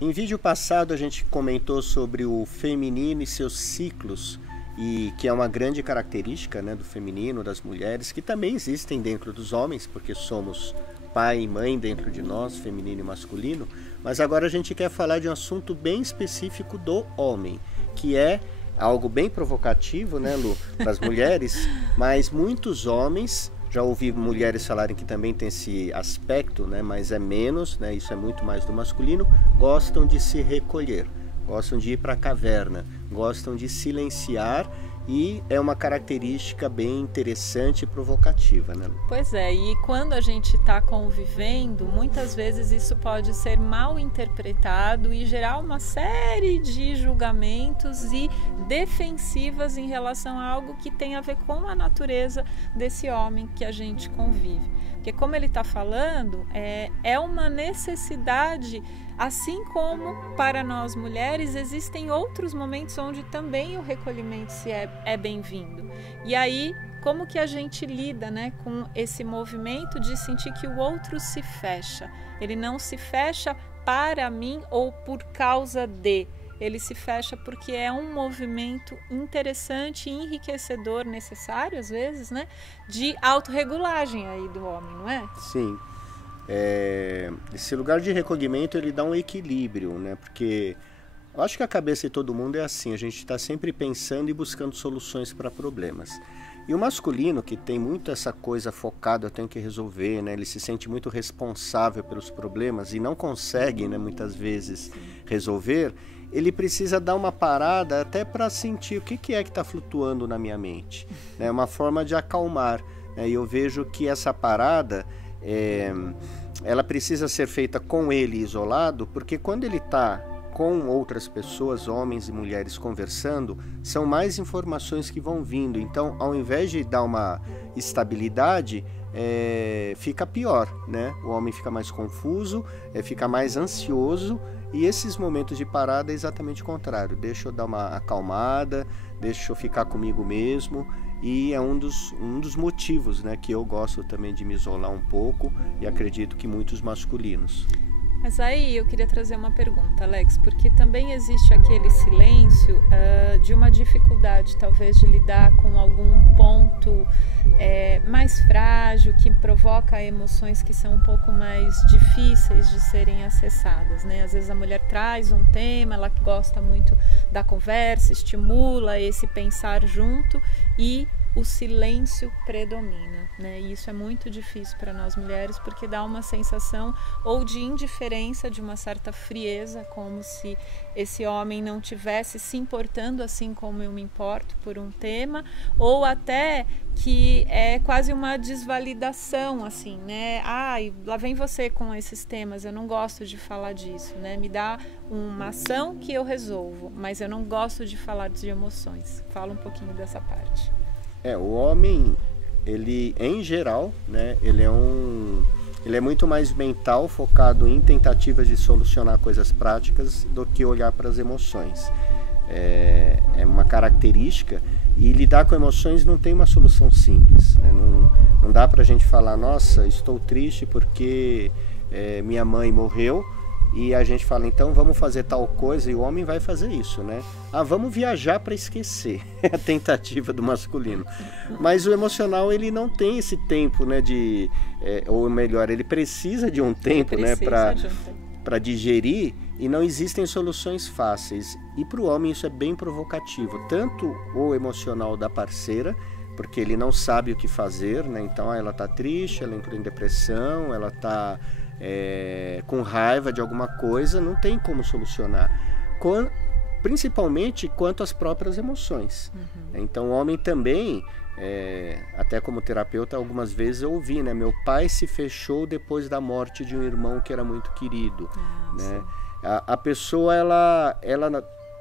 Em vídeo passado a gente comentou sobre o feminino e seus ciclos, e que é uma grande característica, né, do feminino, das mulheres, que também existem dentro dos homens, porque somos pai e mãe dentro de nós, feminino e masculino. Mas agora a gente quer falar de um assunto bem específico do homem, que é algo bem provocativo, né, Lu, para as mulheres, mas muitos homens... Já ouvi mulheres falarem que também tem esse aspecto, né, mas é menos, né, isso é muito mais do masculino, gostam de se recolher, gostam de ir para a caverna, gostam de silenciar, e é uma característica bem interessante e provocativa, né? Pois é, e quando a gente está convivendo, muitas vezes isso pode ser mal interpretado e gerar uma série de julgamentos e defensivas em relação a algo que tem a ver com a natureza desse homem que a gente convive. Porque como ele está falando, é uma necessidade, assim como para nós mulheres existem outros momentos onde também o recolhimento é bem-vindo. E aí, como que a gente lida, né, com esse movimento de sentir que o outro se fecha? Ele não se fecha para mim ou por causa de... Ele se fecha porque é um movimento interessante, enriquecedor, necessário às vezes, né, de autorregulagem aí do homem, não é? Sim. Esse lugar de recolhimento, ele dá um equilíbrio, né? Porque eu acho que a cabeça de todo mundo é assim, a gente está sempre pensando e buscando soluções para problemas. E o masculino, que tem muito essa coisa focada, eu tenho que resolver, né? Ele se sente muito responsável pelos problemas e não consegue, né, muitas vezes resolver. Ele precisa dar uma parada até para sentir o que é que está flutuando na minha mente. É uma forma de acalmar, né? E eu vejo que essa parada, ela precisa ser feita com ele isolado, porque quando ele está com outras pessoas, homens e mulheres, conversando, são mais informações que vão vindo. Então, ao invés de dar uma estabilidade, fica pior, né? O homem fica mais confuso, fica mais ansioso. E esses momentos de parada é exatamente o contrário. Deixa eu dar uma acalmada, deixa eu ficar comigo mesmo. E é um dos motivos, né, que eu gosto também de me isolar um pouco, e acredito que muitos masculinos. Mas aí eu queria trazer uma pergunta, Alex, porque também existe aquele silêncio de uma dificuldade, talvez, de lidar com algum ponto mais frágil, que provoca emoções que são um pouco mais difíceis de serem acessadas, né? Às vezes a mulher traz um tema, ela gosta muito da conversa, estimula esse pensar junto, e o silêncio predomina, né? E isso é muito difícil para nós mulheres, porque dá uma sensação ou de indiferença, de uma certa frieza, como se esse homem não tivesse se importando assim como eu me importo por um tema, ou até que é quase uma desvalidação, assim, né? Ai, lá vem você com esses temas, eu não gosto de falar disso, né? Me dá uma ação que eu resolvo, mas eu não gosto de falar de emoções. Fala um pouquinho dessa parte. O homem, ele, em geral, né, ele é muito mais mental, focado em tentativas de solucionar coisas práticas do que olhar para as emoções. É uma característica, e lidar com emoções não tem uma solução simples, né? Não dá para a gente falar, nossa, estou triste porque minha mãe morreu, e a gente fala, então vamos fazer tal coisa, e o homem vai fazer isso, né? Vamos viajar para esquecer, é a tentativa do masculino. Mas o emocional, ele não tem esse tempo, né, ou melhor, ele precisa de um tempo, né, para digerir, e não existem soluções fáceis. E para o homem isso é bem provocativo, tanto o emocional da parceira, porque ele não sabe o que fazer, né? Então ela está triste, ela entrou em depressão, ela está com raiva de alguma coisa, não tem como solucionar, principalmente quanto às próprias emoções. Então o homem também, até como terapeuta, algumas vezes eu ouvi, né? Meu pai se fechou depois da morte de um irmão que era muito querido, né? A pessoa, ela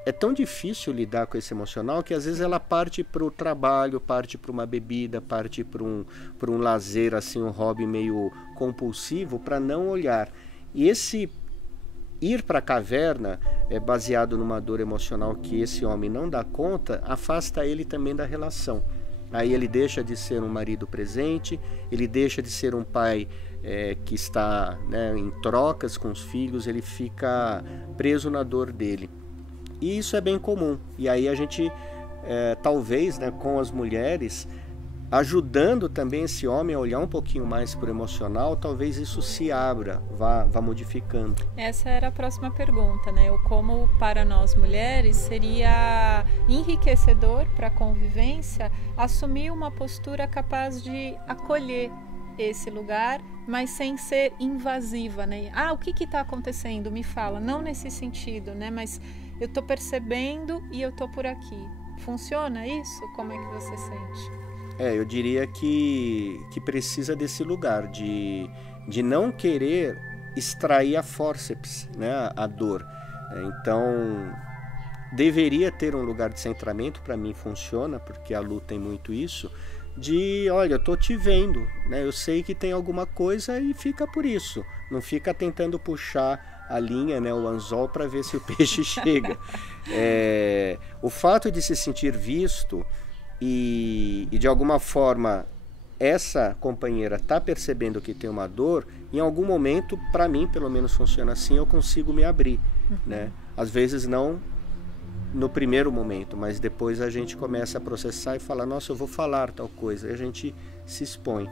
é tão difícil lidar com esse emocional que às vezes ela parte para o trabalho, parte para uma bebida, parte para um lazer, assim, um hobby meio compulsivo, para não olhar. E esse ir para a caverna, baseado numa dor emocional que esse homem não dá conta, afasta ele também da relação. Aí ele deixa de ser um marido presente, ele deixa de ser um pai que está, né, em trocas com os filhos, ele fica preso na dor dele. E isso é bem comum. E aí a gente, talvez, né, com as mulheres, ajudando também esse homem a olhar um pouquinho mais para o emocional, talvez isso se abra, vá modificando. Essa era a próxima pergunta, né? O como para nós mulheres seria enriquecedor para a convivência assumir uma postura capaz de acolher esse lugar, mas sem ser invasiva, né? O que está acontecendo? Me fala. Não nesse sentido, né? Mas eu estou percebendo e eu estou por aqui. Funciona isso? Como é que você sente? Eu diria que precisa desse lugar, de não querer extrair a fórceps, né, a dor. Então, deveria ter um lugar de centramento, para mim funciona, porque a Lu tem muito isso, de, olha, eu tô te vendo, né, eu sei que tem alguma coisa e fica por isso. Não fica tentando puxar a linha, né, o anzol, para ver se o peixe chega. O fato de se sentir visto e de alguma forma essa companheira está percebendo que tem uma dor, em algum momento, para mim pelo menos funciona assim, eu consigo me abrir, né? Às vezes não no primeiro momento, mas depois a gente começa a processar e falar, nossa, eu vou falar tal coisa, e a gente se expõe.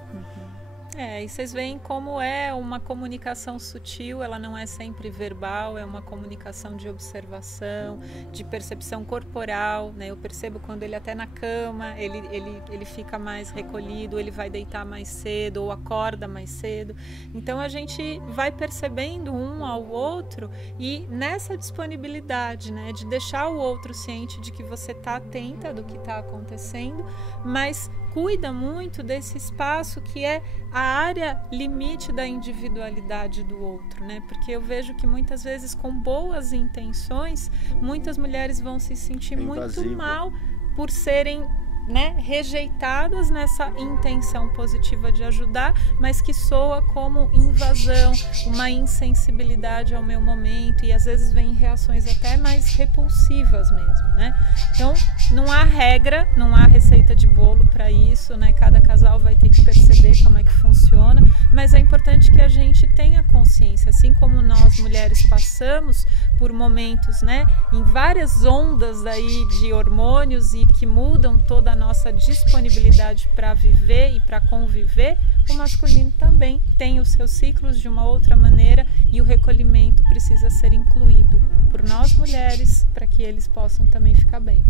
E vocês veem como é uma comunicação sutil, ela não é sempre verbal, é uma comunicação de observação, de percepção corporal, né? Eu percebo quando ele até na cama, ele fica mais recolhido, ele vai deitar mais cedo ou acorda mais cedo. Então a gente vai percebendo um ao outro e nessa disponibilidade, né, de deixar o outro ciente de que você está atenta do que está acontecendo, mas cuida muito desse espaço que é a área limite da individualidade do outro, né? Porque eu vejo que muitas vezes com boas intenções, muitas mulheres vão se sentir muito mal por serem, né, rejeitadas nessa intenção positiva de ajudar, mas que soa como invasão, uma insensibilidade ao meu momento, e às vezes vem reações até mais repulsivas mesmo, né? Então, não há regra, não há receita de bolo para isso, né? Cada casal vai ter que perceber como é que funciona, mas é importante que a gente tenha consciência, assim como nós mulheres passamos por momentos, né, em várias ondas aí de hormônios e que mudam toda a nossa disponibilidade para viver e para conviver, o masculino também tem os seus ciclos de uma outra maneira e o recolhimento precisa ser incluído por nós mulheres para que eles possam também ficar bem.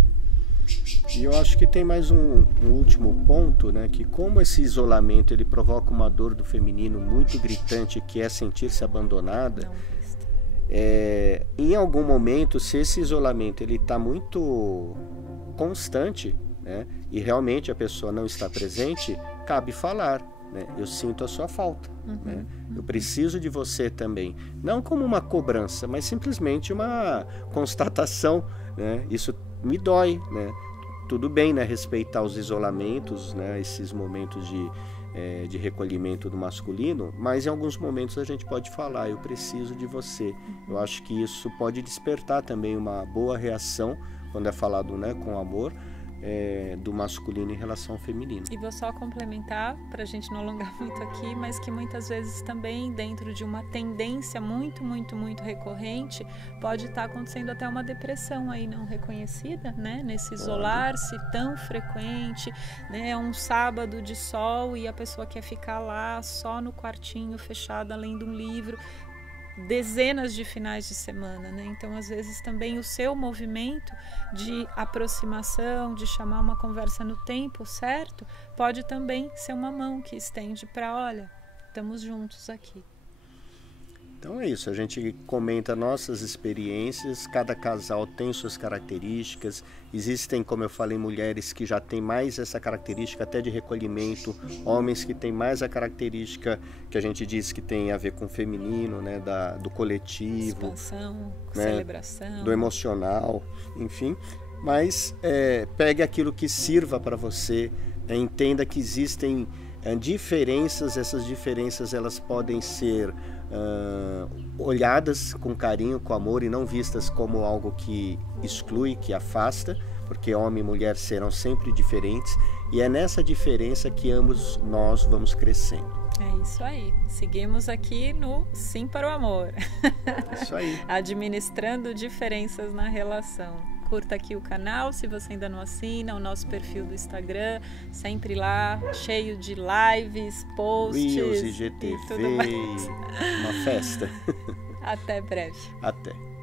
E eu acho que tem mais um último ponto, né, que como esse isolamento ele provoca uma dor do feminino muito gritante, que é sentir-se abandonada, em algum momento, se esse isolamento ele está muito constante, né, e realmente a pessoa não está presente, cabe falar, né, eu sinto a sua falta, né, eu preciso de você também, não como uma cobrança, mas simplesmente uma constatação, né, isso me dói, né, tudo bem, né, respeitar os isolamentos, né, esses momentos de recolhimento do masculino, mas em alguns momentos a gente pode falar, eu preciso de você. Eu acho que isso pode despertar também uma boa reação quando é falado, né, com amor, do masculino em relação ao feminino. E vou só complementar, para a gente não alongar muito aqui, mas que muitas vezes também dentro de uma tendência muito recorrente, pode estar acontecendo até uma depressão aí não reconhecida, né? Nesse isolar-se tão frequente, né? Um sábado de sol e a pessoa quer ficar lá só no quartinho fechada lendo um livro, dezenas de finais de semana, né? Então, às vezes também o seu movimento de aproximação, de chamar uma conversa no tempo certo, pode também ser uma mão que estende para, olha, estamos juntos aqui. Então é isso, a gente comenta nossas experiências, cada casal tem suas características, existem, como eu falei, mulheres que já têm mais essa característica até de recolhimento, homens que têm mais a característica que a gente diz que tem a ver com o feminino, né, do coletivo, expansão, né, celebração, do emocional, enfim, mas pegue aquilo que sirva para você, entenda que existem diferenças, essas diferenças elas podem ser olhadas com carinho, com amor e não vistas como algo que exclui, que afasta, porque homem e mulher serão sempre diferentes e é nessa diferença que ambos nós vamos crescendo. É isso aí. Seguimos aqui no Sim para o Amor. Isso aí. Administrando diferenças na relação. Curta aqui o canal, se você ainda não assina, o nosso perfil do Instagram, sempre lá, cheio de lives, posts, Reels, IGTV, e tudo mais. uma festa. Até breve. Até.